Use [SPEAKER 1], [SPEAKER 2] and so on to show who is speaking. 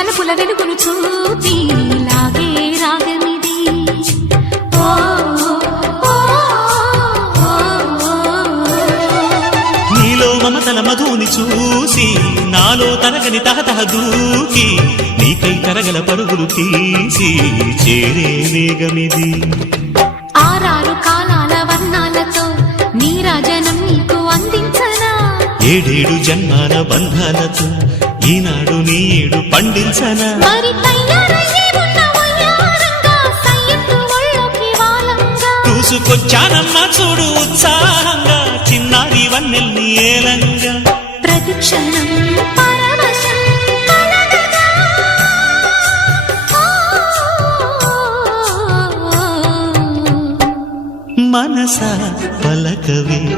[SPEAKER 1] కనుల వెలుగును చూపి లాగే రాగమిది. ఓ.
[SPEAKER 2] నీలో మమతల మధుని చూసి నాలో తరగని తహతహ దూకి నీకై తరగల పరుగులు తీసి చేరే వేగమిది
[SPEAKER 1] ఆరారు కాలాల వర్ణాలతో నీరాజనం నీకు అందించనా?
[SPEAKER 2] ఏడేడు జన్మాల బంధాలతో ఈనాడు నీడు పండించనా? చూసుకొచ్చానమ్మా చూడు ఉత్సాహంగా చిన్నారి వన్నెల్ని ఏలంగా.
[SPEAKER 1] ప్రతిక్షణం
[SPEAKER 2] మనస పలకవే.